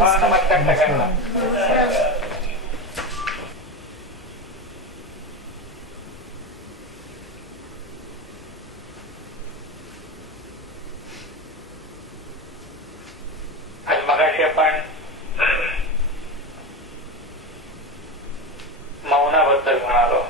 नमस्कार सगळ्यांना. आज मगाशी आपण मौनाबद्दल म्हणालो.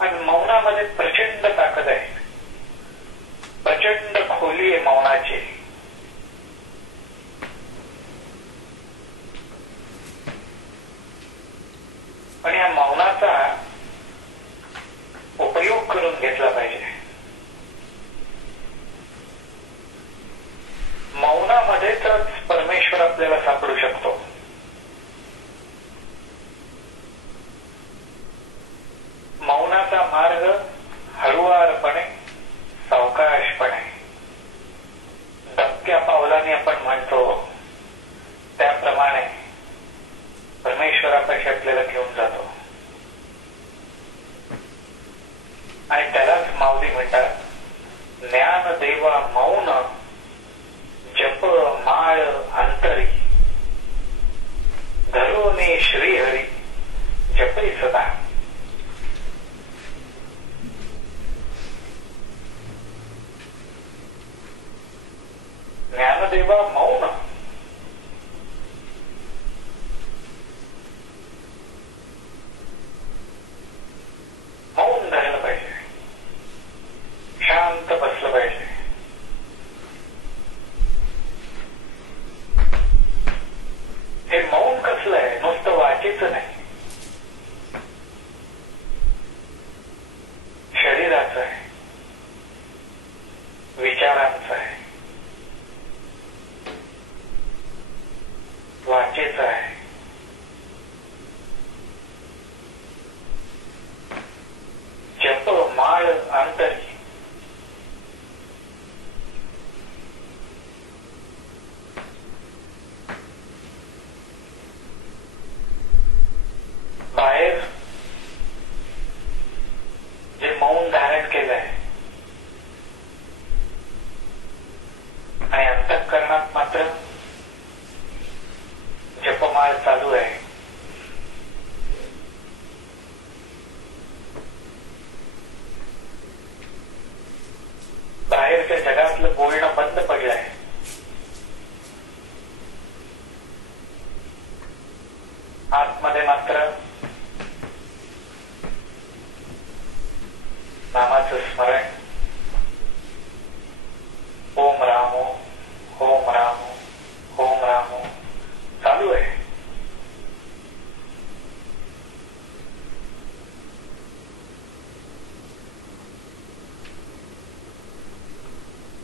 आणि मौनामध्ये प्रचंड ताकद आहे, प्रचंड खोली आहे मौनाची. पण या मौनाचा उपयोग करून घेतला पाहिजे. मौनामध्येच परमेश्वर आपल्याला सापडू शकतो. मौनाचा मार्ग हळुवारपणे, सावकाशपणे, दबक्या पावलाने आपण म्हणतो त्याप्रमाणे परमेश्वरापाशी आपल्याला घेऊन जातो. आणि त्यालाच माऊली म्हणतात, ज्ञानदेवा मौन जप माळ अंतरी, धरोने श्रीहरी जपे सदा. ज्ञानदेवा मौन. मौन धरलं पाहिजे, शांत बसलं पाहिजे. हे मौन कसलं आहे? नुसतं वाचेचं नाही, शरीराचं आहे, विचारांचं आहे, वाचेचं आहे. जप माळ अंतरी. बाहेर जे मौन धारण केलंय आणि अंतःकरणात मात्र जपमाळ चालू आहे. बाहेरच्या जगातलं बोलणं बंद पडलंय. आतमध्ये मात्र नामाचं स्मरण, ओम रामो ओम रामो ओम रामो चालू आहे.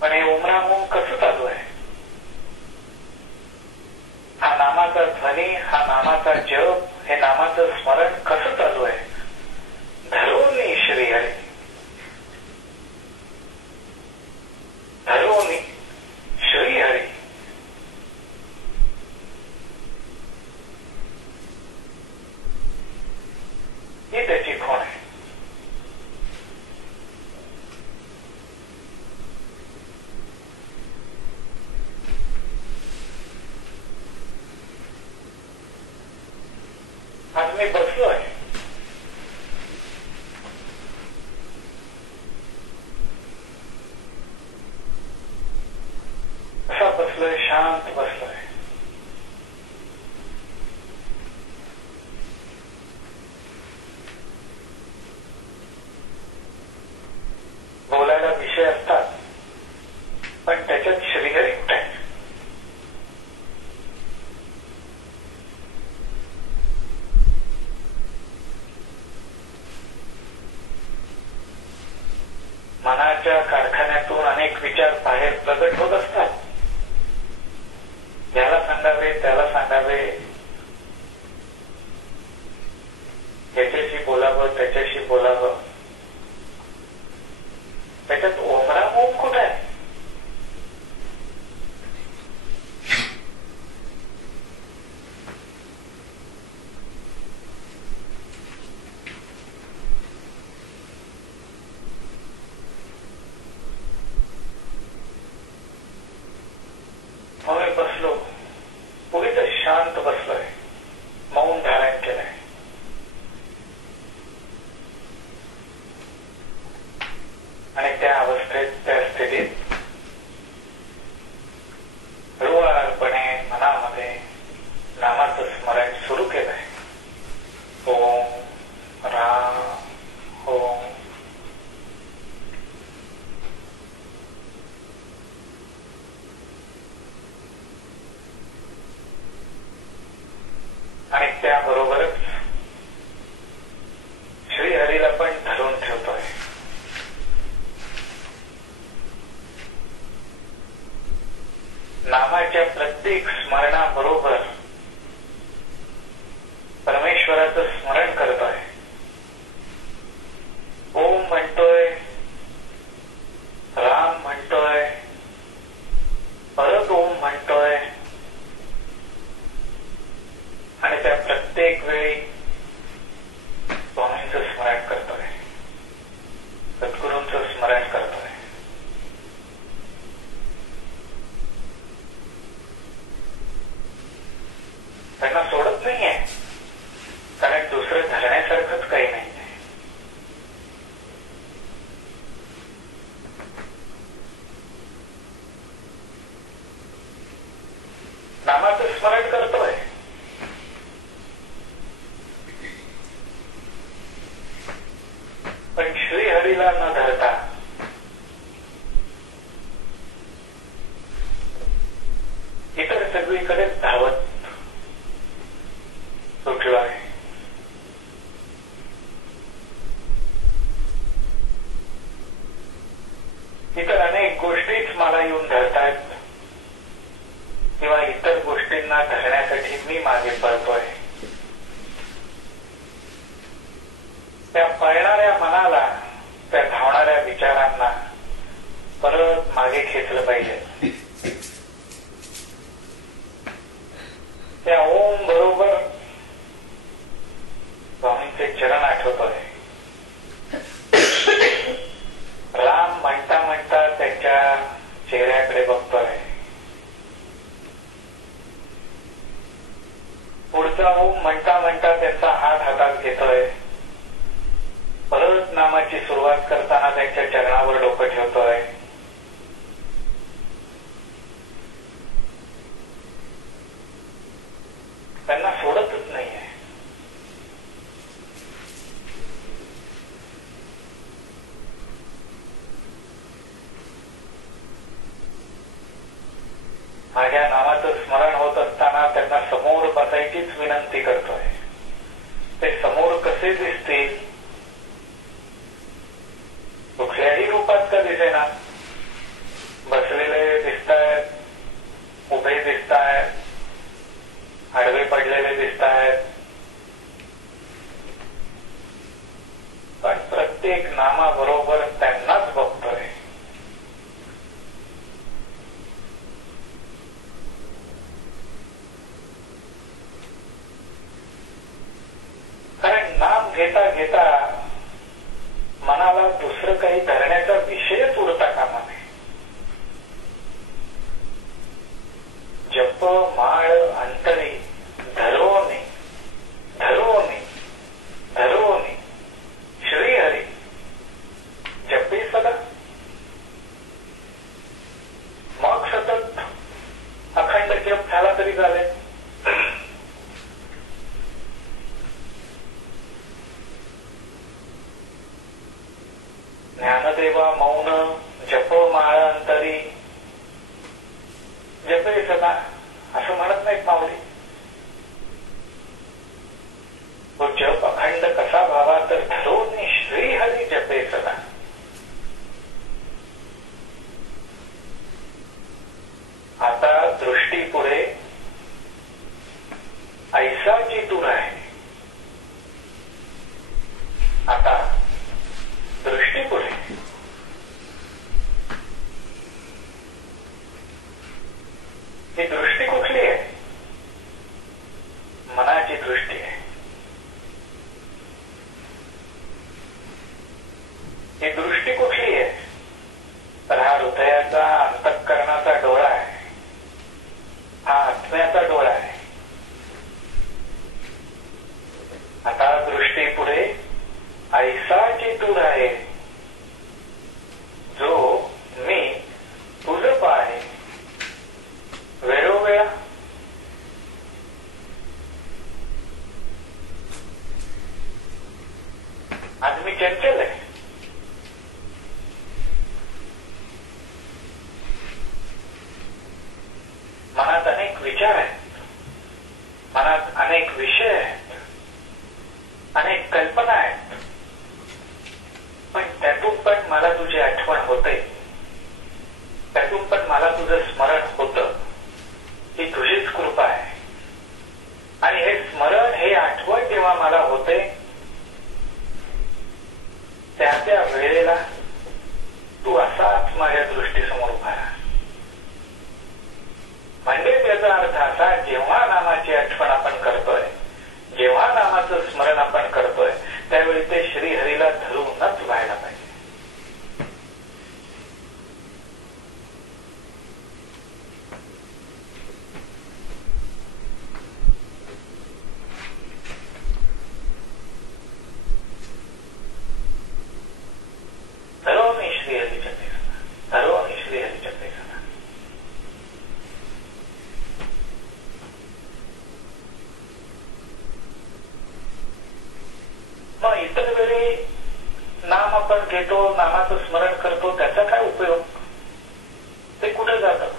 पण हे ओम रामो कसं चालू आहे? हा नामाचा ध्वनी, हा नामाचा जप, हे नामाचं स्मरण कसं चालू आहे? धरोनी श्रीहरी, धरोनी श्रीहरी. ही त्याची खूण आहे. आज मी बसलोय, कसा बसलोय? शांत बसलोय. बोलायला विषय असतात, पण त्याच्यात श्रीहरी कुठे आहे? मनाच्या कारखान्यातून अनेक विचार बाहेर प्रगट होत असतात. याला सांगावे, त्याला सांगावे, याच्याशी बोलावं, त्याच्याशी बोलावं. त्याच्यात ओमराम ओम कुठे आहे? ओम राम ओम. आणि त्याबरोबरच श्रीहरीला पण धरून ठेवतोय. नामाच्या प्रत्येक स्मरणाबरोबर परमेश्वराचं स्मरण करतोय. ओम म्हणतोय, राम म्हणतोय, परत ओम म्हणतोय आणि त्या प्रत्येक वेळी स्वामींचं स्मरण करतोय, सद्गुरूंचं स्मरण करतोय. त्यांना सोडत नाहीये, कारण दुसरं धरण्यासारखंच काही नाही. नामाचं स्मरण करतोय, पण श्रीहरीला न धरता इतर सगळीकडेच धावत सुटलो आहे. इतर अनेक गोष्टीच मला येऊन धरतायत किंवा इतर गोष्टींना धरण्यासाठी मी मागे पळतोय. त्या पळणाऱ्या मनाला, त्या धावणाऱ्या विचारांना परत मागे खेचलं पाहिजे. त्या ओम बरोबर स्वामींचे चरण आठवतोय. राम म्हणता म्हणता त्यांच्या चेहऱ्याकडे बघतोय. पुढचा ओम म्हणता म्हणता त्यांचा हात हातात घेतोय. परत नामाची सुरुवात करताना त्यांच्या चरणावर डोकं ठेवतोय. त्यांना सोडतच नाहीये. माझ्या नावाचं स्मरण होत असताना त्यांना समोर बसायचीच विनंती करतोय. ते समोर कसे दिसतील? कुठल्याही रूपात का दिसेना, बसलेले दिसतायत, उभे दिसतायत, आडवे पडलेले दिसतायत, पण प्रत्येक नामाबरोबर त्यांनाच बघतोय. कारण नाम घेता घेता मनाला दुसरं काही धरण्याचा विषयच उरता कामा नये. जप माळ अंतरी धरोनी धरोनी धरोनी श्रीहरी जपे सदा. मग सतत अखंड जप झाला तरी चालेल. ज्ञानदेवा मौन जप माळ अंतरी जपे सदा असं म्हणत नाहीत माऊली. तो जप अखंड कसा व्हावा तर धरून श्रीहरी जपे सदा. आता दृष्टी पुढे ऐसाची दूर आहे. आता दृष्टी पुढे ही दृष्टी कुठली आहे? मनाची दृष्टी आहे. ही दृष्टी कुठली आहे? तर हा हृदयाचा अंतःकरणाचा डोळा आहे. हा आत्म्याचा डोळा आहे. आता दृष्टी पुढे ऐसाची दूर आहे, जो मी तुझं पाहे वेळोवेळा. आत्मी चंचल आहे. मनात अनेक विचार आहेत, मनात अनेक विषय आहेत, अनेक कल्पना आहेत, पण त्यातून पण मला तुझी आठवण होते, त्यातून पण मला तुझं स्मरण होतं. ही तुझीच कृपा आहे. आणि हे स्मरण, हे आठवण जेव्हा मला होते, त्या त्या वेळेला तू असाच माझ्या दृष्टीसमोर उभा राहा. म्हणजे त्याचा अर्थ असा, जेव्हा नामाची आठवण आपण करतोय, जेव्हा नामाचं स्मरण आपण करतोय, त्यावेळी ते श्रीहरीला धरूनच व्हायला पाहिजे. धरो मी श्रीहरीच्या पेसना, धरो मी श्रीहरीच्या पेसना. मग इतर वेळी नाम आपण घेतो, नामाचं स्मरण करतो, त्याचा काय उपयोग? ते कुठे जातं?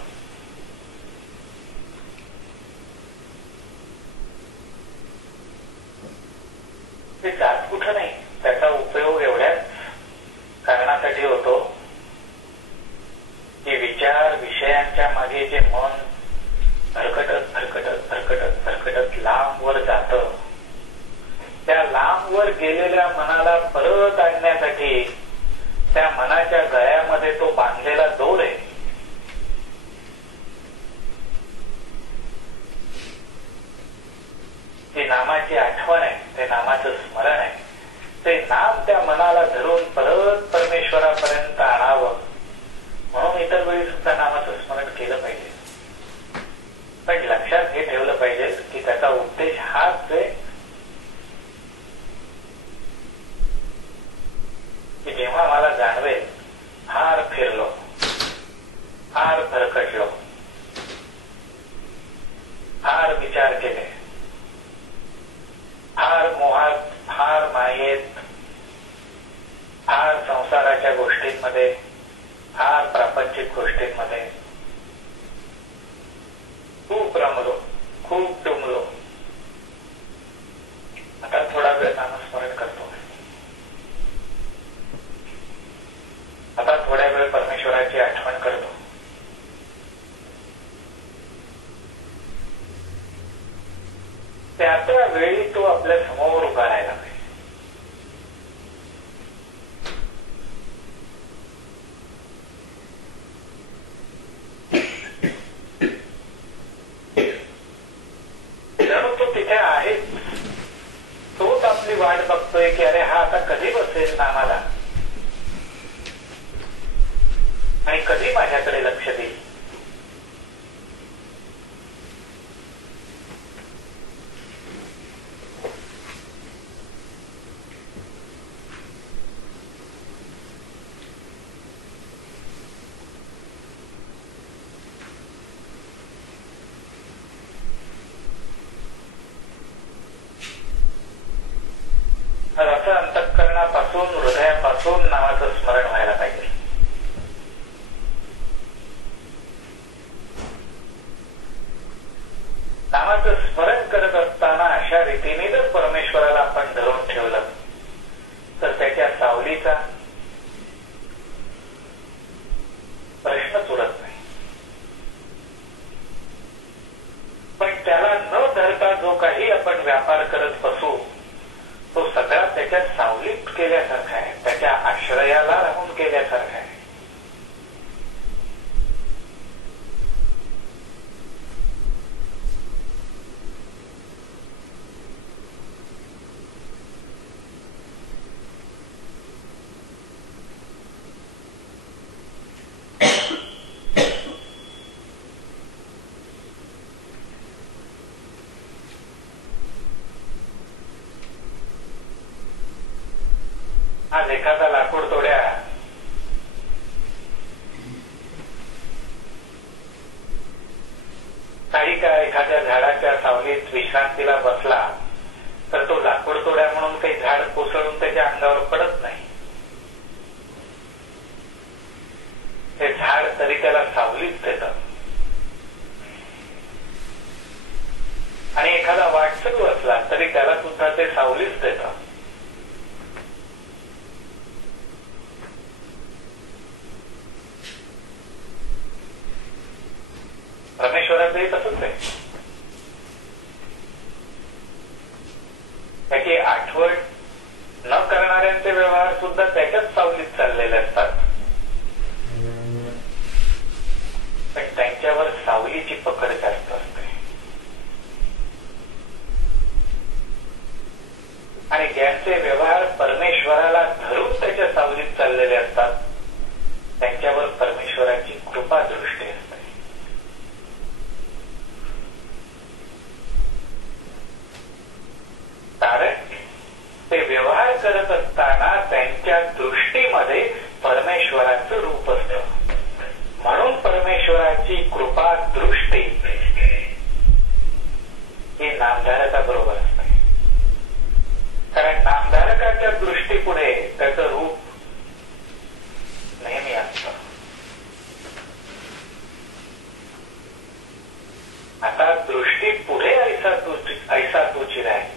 ते जात कुठं नाही. त्याचा उपयोग एवढ्याच कारणासाठी होतो की विचार, विषयांच्या मागे जे मन भरकटत भरकटत भरकटत भरकटत लांब वर जातं, त्या लांब वर गेलेल्या मनाला परत आणण्यासाठी त्या मनाच्या गळ्यामध्ये तो बांधलेला दोर आहे. ती नामाची आठवण आहे, ते नामाचं स्मरण आहे. ते नाम त्या मनाला धरून परत परमेश्वरापर्यंत आणावं म्हणून इतर वेळी सुद्धा नामाचं स्मरण केलं पाहिजे. पण लक्षात हे ठेवलं पाहिजे की त्याचा उद्देश हाच आहे की जेव्हा मला जाणवेल फार फिरलो, फार भरकटलो, फार विचार केले, फार मोहात, फार मायेत, फार संसाराच्या गोष्टींमध्ये, फार प्रापंचिक गोष्टींमध्ये खूप रमलो, खूप डुंबलो. आता थोडा वेळ नामस्मरण करतो, आता थोड्या वेळ परमेश्वराची आठवण करतो. त्या त्या वेळी तो आपल्या समोर उभा राहायला पाहिजे. जणू तो तिथे आहेच, तोच आपली वाट बघतोय की अरे हा आता कधी बसेल नामाला आणि कधी माझ्याकडे लक्ष देईल. तर असं अंतःकरणापासून, हृदयापासून नावाचं स्मरण व्हायला पाहिजे. नामाचं स्मरण करत असताना अशा रीतीने जर परमेश्वराला आपण धरून ठेवलं तर त्याच्या सावलीचा प्रश्नच उरत नाही. पण त्याला न धरता जो काही आपण व्यापार करत बसू तो सगळा त्याच्या सावलीत केल्यासारखा आहे, त्याच्या आश्रयाला राहून केल्यासारखा आहे. आज एखादा लाकूड तोड्या काही का एखाद्या झाडाच्या सावलीत विश्रांतीला बसला तर तो लाकूड तोड्या म्हणून काही झाड कोसळून त्याच्या अंगावर पडत नाही. सुद्धा त्याच्याच सावलीत चाललेले असतात, पण त्यांच्यावर सावलीची पकड जास्त असते. आणि ज्यांचे व्यवहार परमेश्वराला धरून त्याच्या सावलीत चाललेले असतात, त्यांच्यावर परमेश्वराची कृपा दृष्टी असते. कारण ते व्यवहार करत असताना त्यांच्या दृष्टीमध्ये परमेश्वराचं रूप असतं. म्हणून परमेश्वराची कृपा दृष्टी ही नामधारकाबरोबर असते. कारण नामधारकाच्या दृष्टीपुढे त्याचं रूप नेहमी असतं. आता दृष्टी पुढे ऐसा तुझी राही,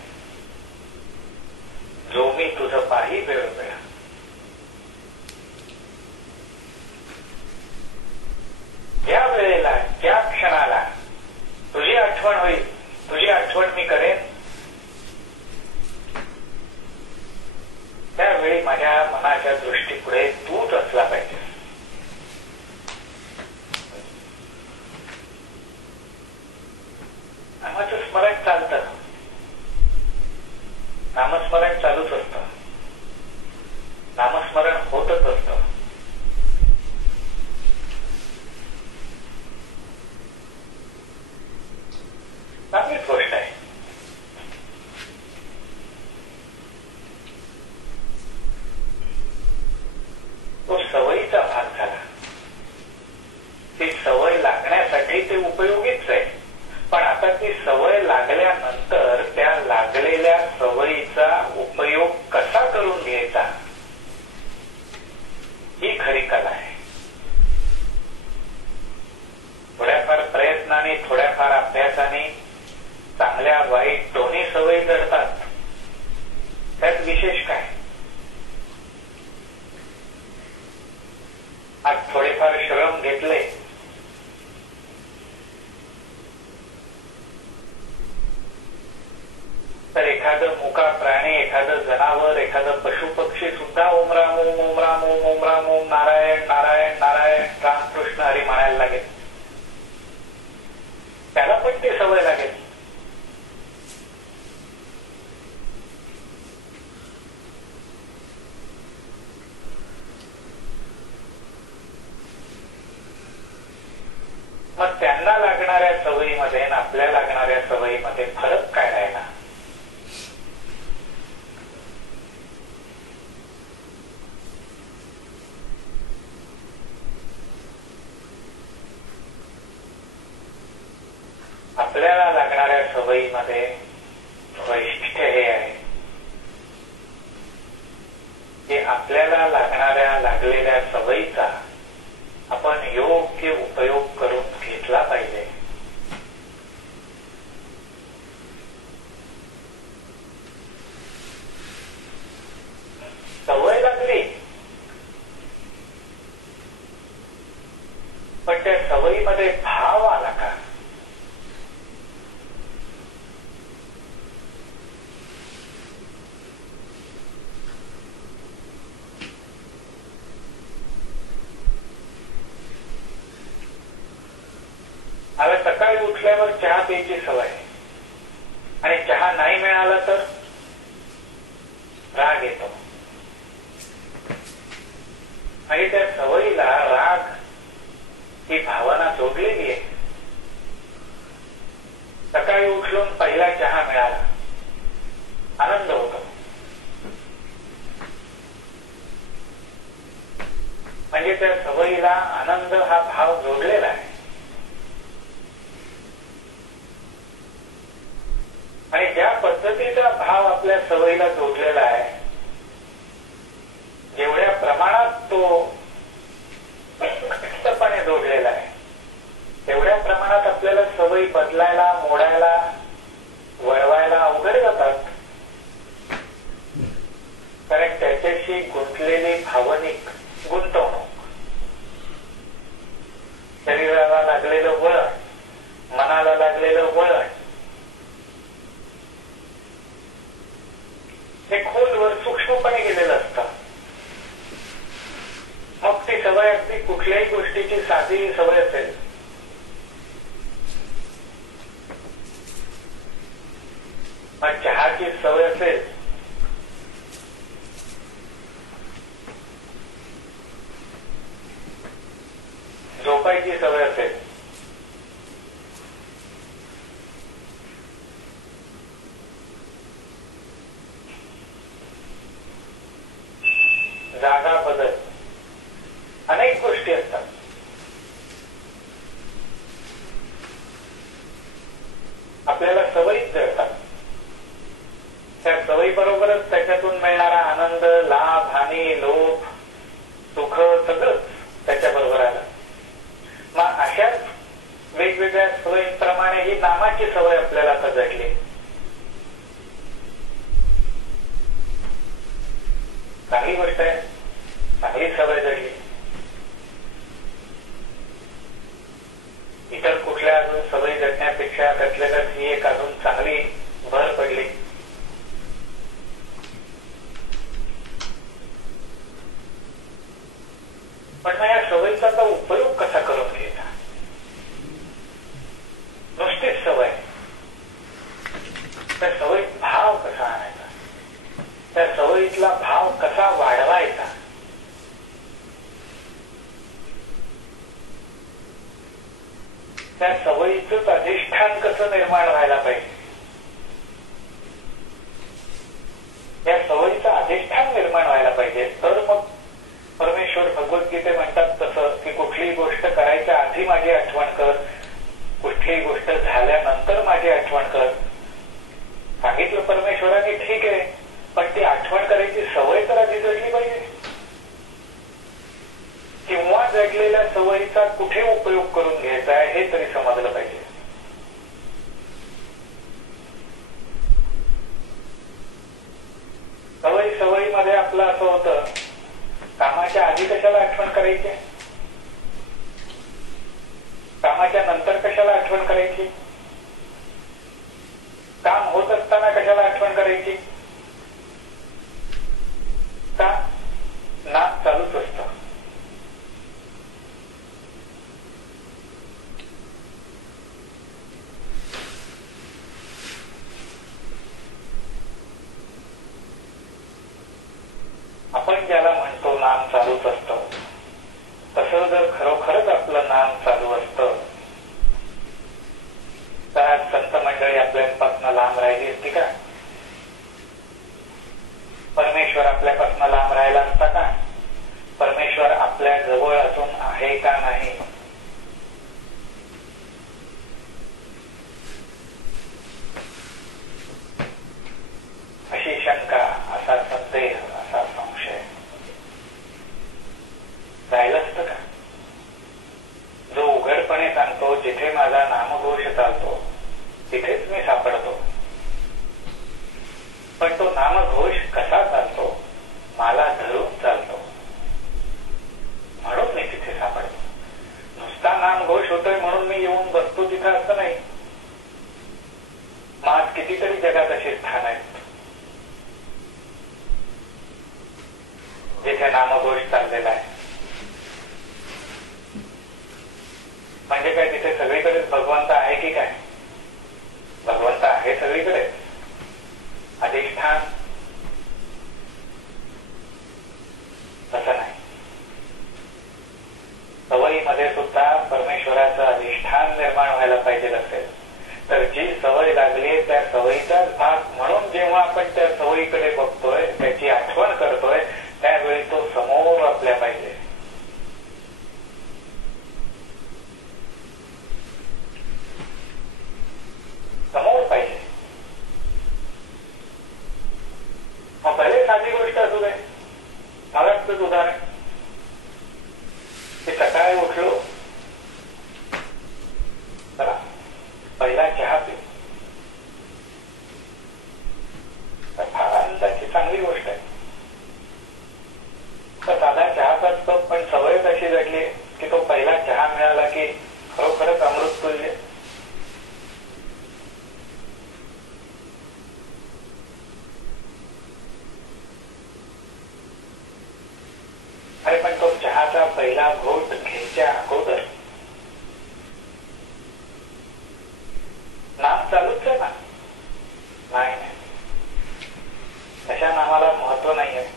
जो मी तुझं पाही वेळ वेळ. ज्या वेळेला, ज्या क्षणाला तुझी आठवण होईल, तुझी आठवण मी करेन, त्यावेळी माझ्या मनाच्या दृष्टीपुढे तूच असला पाहिजे. नामाचं स्मरण चालतं, नामस्मरण चालूच असतं, नामस्मरण होतच असतं. चांगलीच गोष्ट आहे. तो सवयीचा भाग झाला. ती सवय लागण्यासाठी ते उपयोगीच आहे. पण आता ती सवय लागल्यानंतर त्या लागलेल्या सवयीचा उपयोग कसा करून घ्यायचा, ही खरी कला आहे. थोड्याफार प्रयत्नाने, थोड्याफार अभ्यासाने चांगल्या वाईट दोन्ही सवयी जडतात. त्यात विशेष काय? आज थोडेफार श्रम घेतले तर एखादं मुका प्राणी, एखादं जनावर, एखादं पशुपक्षी सुद्धा ओम राम ओम, ओम राम ओम, ओम राम ओम, नारायण नारायण नारायण, रामकृष्ण हरी म्हणायला लागेल. त्याला पण ती सवय लागेल. मग त्यांना लागणाऱ्या सवयीमध्ये आणि आपल्या लागणाऱ्या सवयीमध्ये फरक काय राहिला? आपल्याला लागणाऱ्या सवयीमध्ये वैशिष्ट्य हे आहे की आपल्याला लागलेल्या सवयीचा आपण योग्य उपयोग करून घेतला पाहिजे. सवय लागली पण त्या सवयीमध्ये भाव आला का? आता सकाळी उठल्यावर चहा प्यायची सवय आणि चहा नाही मिळाला तर राग येतो. आणि त्या सवयीला राग ही भावना जोडलेली आहे. सकाळी उठून पहिला चहा मिळाला, आनंद होतो. म्हणजे त्या सवयीला आनंद हा भाव जोडलेला आहे. आणि ज्या पद्धतीचा भाव आपल्या सवयीला जोडलेला आहे, जेवढ्या प्रमाणात तो घट्टपणे जोडलेला आहे, तेवढ्या प्रमाणात आपल्याला सवयी बदलायला, मोडायला, वळवायला अवघड जातात. कारण त्याच्याशी गुंतलेली भावनिक गुंतवणूक, शरीराला लागलेलं वळण, मनाला लागलेलं वळण हे खोलवर सूक्ष्मपणे गेलेलं असतं. कुठल्याही गोष्टीची साधी सवय असेल, मग चहाची सवय असेल, झोपायची सवय असेल, जागा बदल, अनेक गोष्टी असतात. आपल्याला सवयीच जळतात. त्या सवयी बरोबरच त्याच्यातून मिळणारा आनंद, लाभ, हानी, लोभ, सुख सगळंच त्याच्याबरोबर आलं. मग अशाच वेगवेगळ्या सवयींप्रमाणे ही नामाची सवय आपल्याला आता जडली. चांगली गोष्ट आहे, चांगली सवय जडली. इतर कुठल्या अजून सवयी जडण्यापेक्षा त्यातल्या ही एक अजून चांगली भर पडली. पण मग या सवयीचा आता उपयोग कसा करून घ्यायचा? नुसतीच सवय, त्या सवयीत भाव कसा आणायचा, त्या सवयीतला भाव कसा वाढवायचा, त्या सवयीचंच अधिष्ठान कसं निर्माण व्हायला पाहिजे, या सवयीचं अधिष्ठान निर्माण व्हायला पाहिजे. तर मग परमेश्वर भगवद्गीते म्हणतात तसं की कुठलीही गोष्ट करायच्या आधी माझी आठवण कर, कुठलीही गोष्ट झाल्यानंतर माझी आठवण कर. सांगितलं परमेश्वराने, ठीक आहे, पण ती आठवण करायची सवय तर आधी जडली पाहिजे. किंवा जडलेल्या सवयीचा कुठे उपयोग करून घ्यायचा आहे हे तरी समजलं पाहिजे. सवयीमध्ये आपलं असं होतं, कामाच्या आधी कशाला आठवण करायची, कामाच्या नंतर कशाला आठवण करायची, काम होत असताना कशाला आठवण करायची, का नाक चालूच असतं. आपण ज्याला म्हणतो नाम चालूच असतं, तसं जर खरोखरच आपलं नाम चालू असतं तर आज संत मंडळी आपल्यापासून लांब राहिली असती का? परमेश्वर आपल्यापासून लांब राहिला असता का? परमेश्वर आपल्या जवळ अजून आहे का नाही? अशी शंका, असा संदेह, असा संशय राहिलं असतं का? जो उघडपणे सांगतो जिथे माझा नामघोष चालतो तिथेच मी सापडतो, पण तो नामघोष कसा चालतो? मला धरून चालतो म्हणून मी तिथे सापडतो. नुसता नामघोष होतोय म्हणून मी येऊन बसतो तिथं असं नाही. मग कितीतरी जगात अशी स्थान आहेत जिथे नामघोष चाललेला आहे. म्हणजे काय तिथे सगळीकडेच भगवंत आहे की काय? भगवंत आहे सगळीकडे, अधिष्ठान तसं नाही. सवयीमध्ये सुद्धा परमेश्वराचं अधिष्ठान निर्माण व्हायला पाहिजे असेल तर जी सवय लागली त्या सवयीचाच भाग म्हणून जेव्हा आपण त्या सवयीकडे बघतोय, त्याची आठवण करतोय, त्यावेळी तो समोर आपल्या पाहिजे. समोर पाहिजे. मग भले साधी गोष्ट असू दे. मलाच उदाहरण की सकाळी उठलो, चला पहिला चहा पी, तर फार आनंदाची चांगली गोष्ट आहे. तर साधा चहाचाच कप, पण सवयच अशी जडली की तो पहिला चहा मिळाला की खरोखरच अमृत तुल्य. अरे पण तो चहाचा पहिला घोट घ्यायच्या अगोदर नाम चालूच आहे ना? नाही, अशा नामाला महत्व नाही आहे.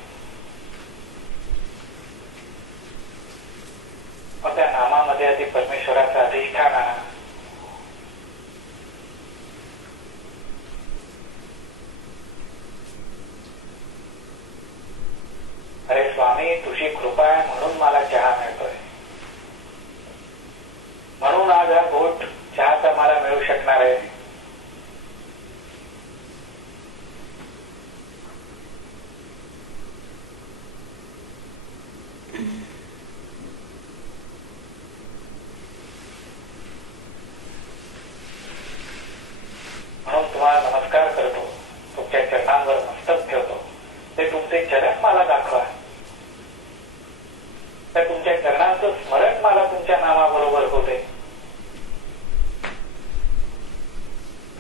मग त्या नामामध्ये आधी परमेश्वराचा अधिष्ठान आणा. अरे स्वामी, तुझी कृपा आहे म्हणून मला चहा मिळतोय, म्हणून आज हा घोट चहाचा मला मिळू शकणार आहे. म्हणून तुम्हाला नमस्कार करतो, तुमच्या चरणांवर मस्तक ठेवतो. ते तुमचे चरण मला दाखवा. त्या तुमच्या चरणांचं स्मरण मला तुमच्या नामाबरोबर होते.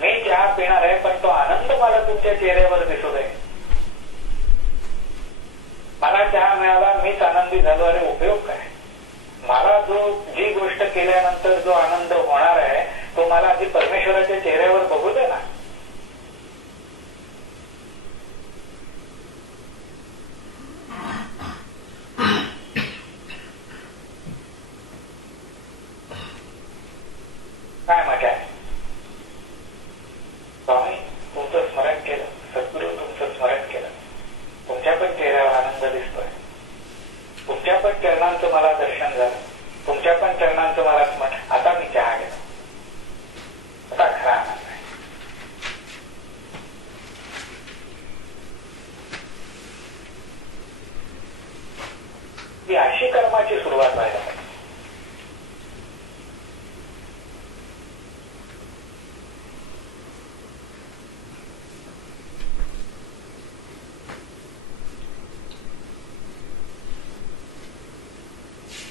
मी चहा पिणार आहे, पण तो आनंद मला तुमच्या चेहऱ्यावर दिसू दे. मला चहा मिळाला, मीच आनंदी झालो, अरे उपयोग काय? मला जी गोष्ट केल्यानंतर जो आनंद होणार आहे तो मला आधी परमेश्वराच्या चेहऱ्यावर बघू दे ना. काय मजा आहे? स्वामी तुमचं स्मरण केलं, सद्गुरू तुमचं स्मरण केलं, तुमच्या पण चेहऱ्यावर आनंद दिसतोय, तुमच्या पण चरणांचं मला दर्शन झालं, तुमच्या पण चरणांचं मला स्मरण. आता मी चहा घेतो. आता खरा आनंद आहे. ही अशी कर्माची सुरुवात व्हायला पाहिजे.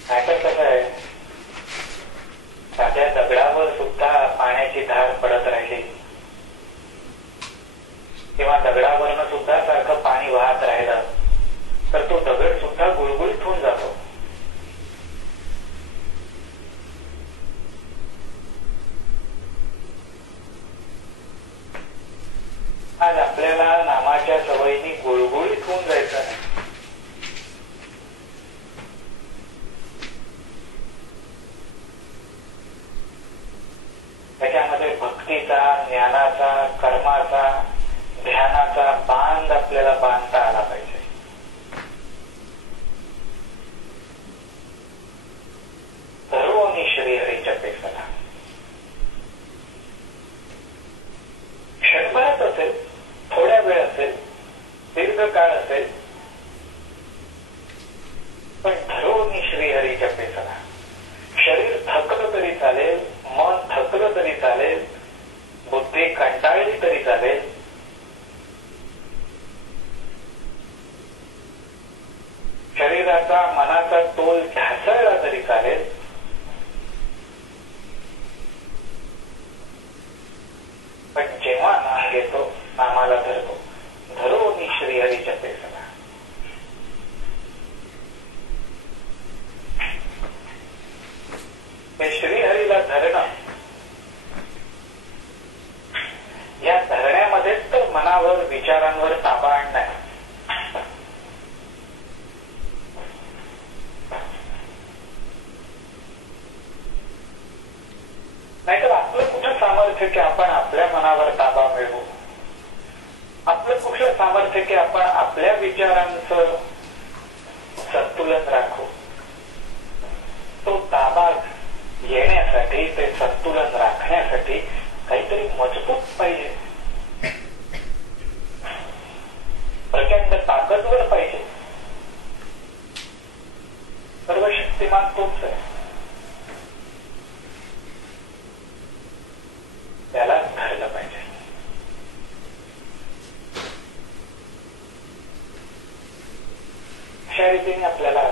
नाहीतर कसं आहे, साध्या दगडावर सुद्धा पाण्याची धार पडत राहिली किंवा दगडावरनं सुद्धा सारखं पाणी वाहत राहिलं तर तो दगड सुद्धा गुळगुळीत होऊन जातो. आज आपल्याला नामाच्या सवयीने गुळगुळीत होऊन जायचं नाही. त्याच्यामध्ये भक्तीचा, ज्ञानाचा, कर्माचा, ध्यानाचा बांध आपल्याला बांधता आला पाहिजे. सर्वोनी श्रीहरीच्या पेक्षाला क्षणभरात असेल, थोड्या वेळ असेल, दीर्घ काळ असेल, पण धरोनी श्रीहरीच्या पेक्षाला. शरीर थकलं तरी चालेल, मन थकलं तरी चालेल, बुद्धी कंटाळली तरी चालेल, शरीराचा मनाचा तोल ढासळला तरी चालेल, पण जेव्हा नाम घेतो, नामाला धरतो, धरोनी श्रीहरीच्या पेक्षाला. हे श्रीहरीला धरणं, या धरण्यामध्येच तर मनावर, विचारांवर ताबा आणणं आहे. नाहीतर आपलं कुठं सामर्थ्य की आपण आपल्या मनावर ताबा मिळवू? आपलं कुठलं सामर्थ्य की आपण आपल्या विचारांचं संतुलन राखू? तो ताबा येण्यासाठी, ते संतुलन राखण्यासाठी काहीतरी मजबूत पाहिजे, प्रचंड ताकदवर पाहिजे. सर्वशक्तिमान तोच आहे. त्याला धरलं पाहिजे. अशा रीतीने आपल्याला